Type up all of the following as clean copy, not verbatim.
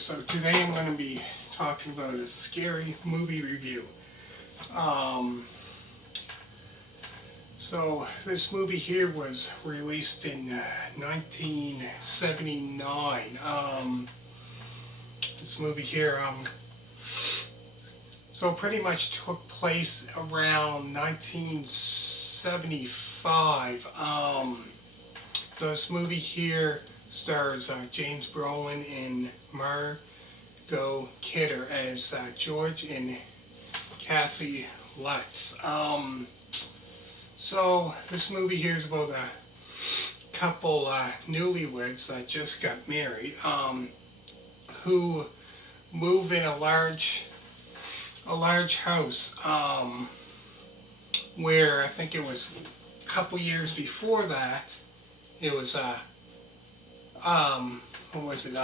So today I'm going to be talking about a scary movie review. Um, so this movie here was released in 1979. This movie here, so pretty much took place around 1975. This movie here stars James Brolin and Margot Kidder as George and Kathy Lutz. So this movie here is about a couple newlyweds that just got married, who move in a large house, where I think it was a couple years before that. It was what was it?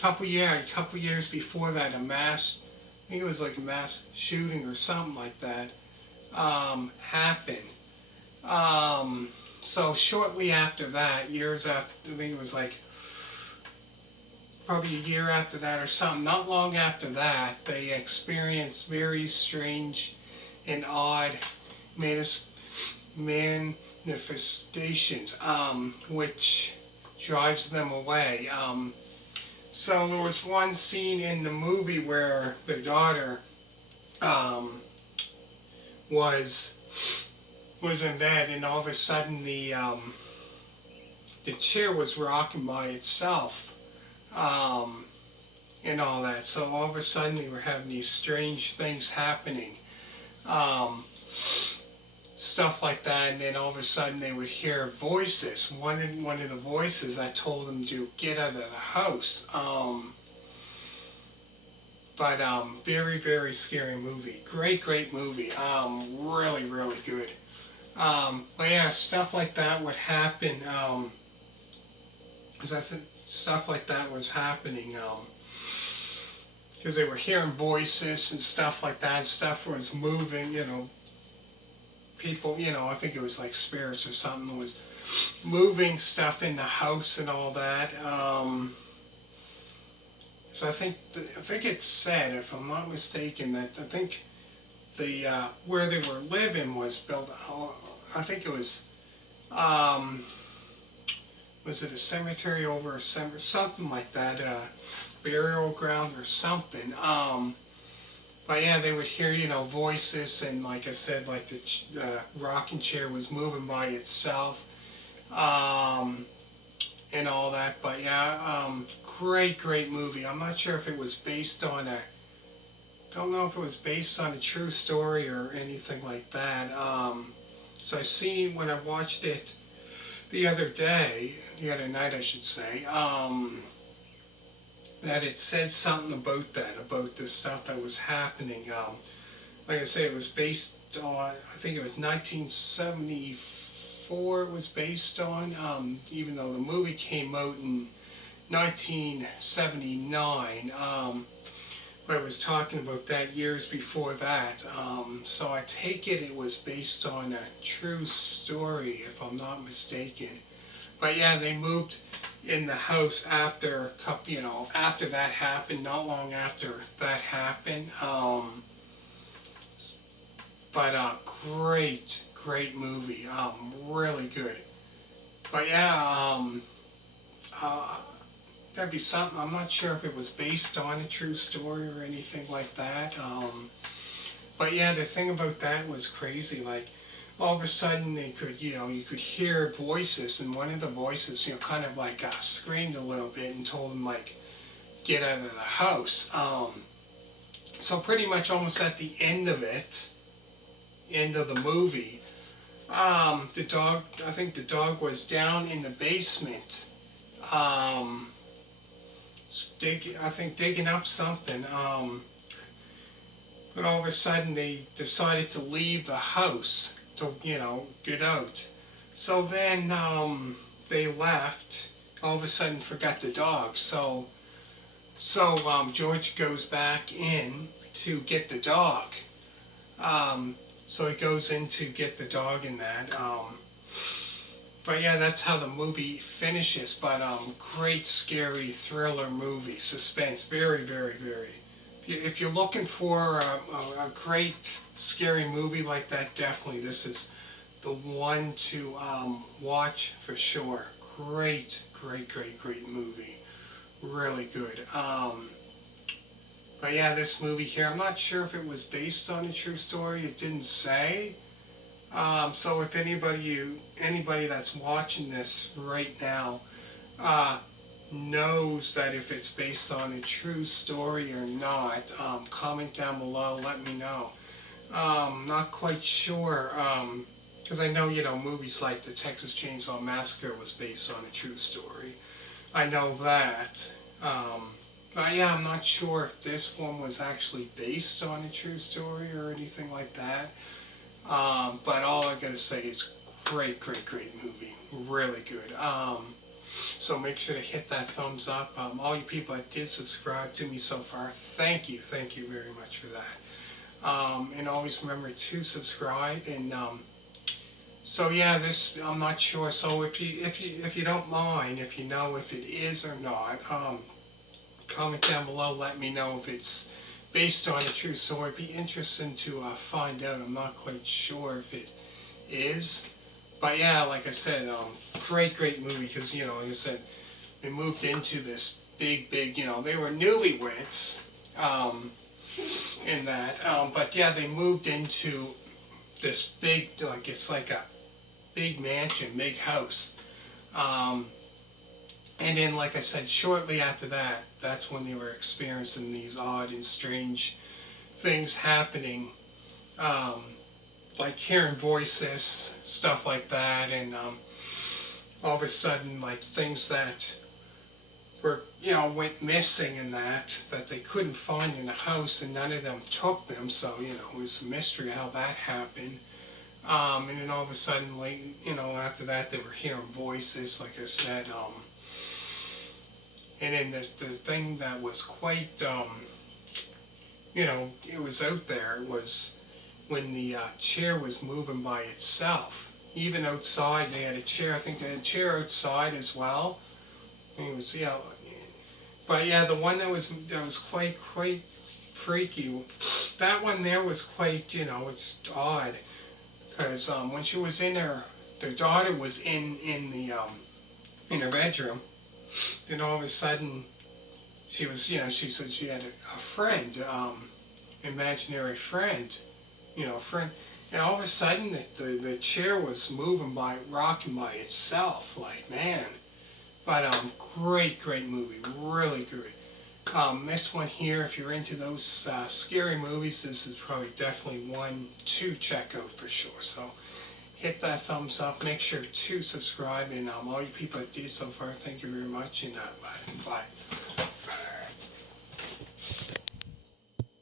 Couple years before that, I think it was like a mass shooting or something like that, happened. So shortly after that, years after, I think it was like probably a year after that or something, not long after that, they experienced very strange and odd manifestations, which drives them away. So there was one scene in the movie where the daughter was in bed, and all of a sudden the chair was rocking by itself, and all that. So all of a sudden they were having these strange things happening. Stuff like that, and then all of a sudden they would hear voices. One of the voices that told them to get out of the house. But very, very scary movie. Great movie. Really good. But yeah, stuff like that would happen. Because I think stuff like that was happening. Because they were hearing voices and stuff like that. Stuff was moving. People, I think it was like spirits or something, was moving stuff in the house and all that. So I think it said, if I'm not mistaken, that I think the where they were living was built. I think it was it a cemetery over a cemetery, something like that, burial ground or something. But yeah, they would hear, voices, and like I said, like the rocking chair was moving by itself, and all that. But yeah, great movie. I'm not sure if it was based on don't know if it was based on a true story or anything like that. So I seen when I watched it the other night, I should say, that it said something about the stuff that was happening. Like I say, it was based on, I think it was 1974 it was based on, even though the movie came out in 1979. But I was talking about that years before that. So I take it was based on a true story, if I'm not mistaken. But yeah, they moved in the house after after that happened, not long after that happened. But great movie. Really good. But yeah, that'd be something. I'm not sure if it was based on a true story or anything like that. But yeah, the thing about that was crazy. Like, all of a sudden they could, you could hear voices, and one of the voices, kind of like screamed a little bit and told them, like, get out of the house. So pretty much almost at the end of the movie, the dog, I think the dog was down in the basement, digging up something, but all of a sudden they decided to leave the house to, get out. So then they left, all of a sudden forgot the dog. So George goes back in to get the dog. So he goes in to get the dog in that. But yeah, that's how the movie finishes. But great scary thriller movie, suspense, very, very, very. If you're looking for a great scary movie like that, definitely this is the one to watch for sure. Great, great, great, great movie. Really good. But yeah, this movie here, I'm not sure if it was based on a true story. It didn't say. So if anybody that's watching this right now uh, knows that if it's based on a true story or not, comment down below. Let me know. Not quite sure. Because I know, movies like the Texas Chainsaw Massacre was based on a true story. I know that. But yeah, I'm not sure if this one was actually based on a true story or anything like that. But all I gotta say is great, great, great movie. Really good. So make sure to hit that thumbs up. All you people that did subscribe to me so far, thank you very much for that. And always remember to subscribe. And so yeah, this I'm not sure. So if you don't mind, if you know if it is or not, comment down below. Let me know if it's based on a true story. It'd be interesting to find out. I'm not quite sure if it is. But yeah, like I said, great, great movie because, like I said, they moved into this big, big, they were newlyweds in that. But yeah, they moved into this big, like it's like a big mansion, big house. And then, like I said, shortly after that, that's when they were experiencing these odd and strange things happening. Like hearing voices, stuff like that, and all of a sudden, like things that were, went missing and that they couldn't find in the house, and none of them took them. So, it was a mystery how that happened. And then all of a sudden, like, after that, they were hearing voices, like I said. And then the thing that was quite, it was out there was when the chair was moving by itself. Even outside, they had a chair. I think they had a chair outside as well. It was, but yeah, the one that was quite freaky. That one there was quite, it's odd because when she was in their daughter was in in her bedroom. Then all of a sudden, she was, she said she had a friend, imaginary friend, friend. And all of a sudden, the chair was rocking by itself. Like, man. But great, great movie, really good. This one here, if you're into those scary movies, this is probably definitely one to check out for sure. So hit that thumbs up, make sure to subscribe, and all you people that did so far, thank you very much, and bye.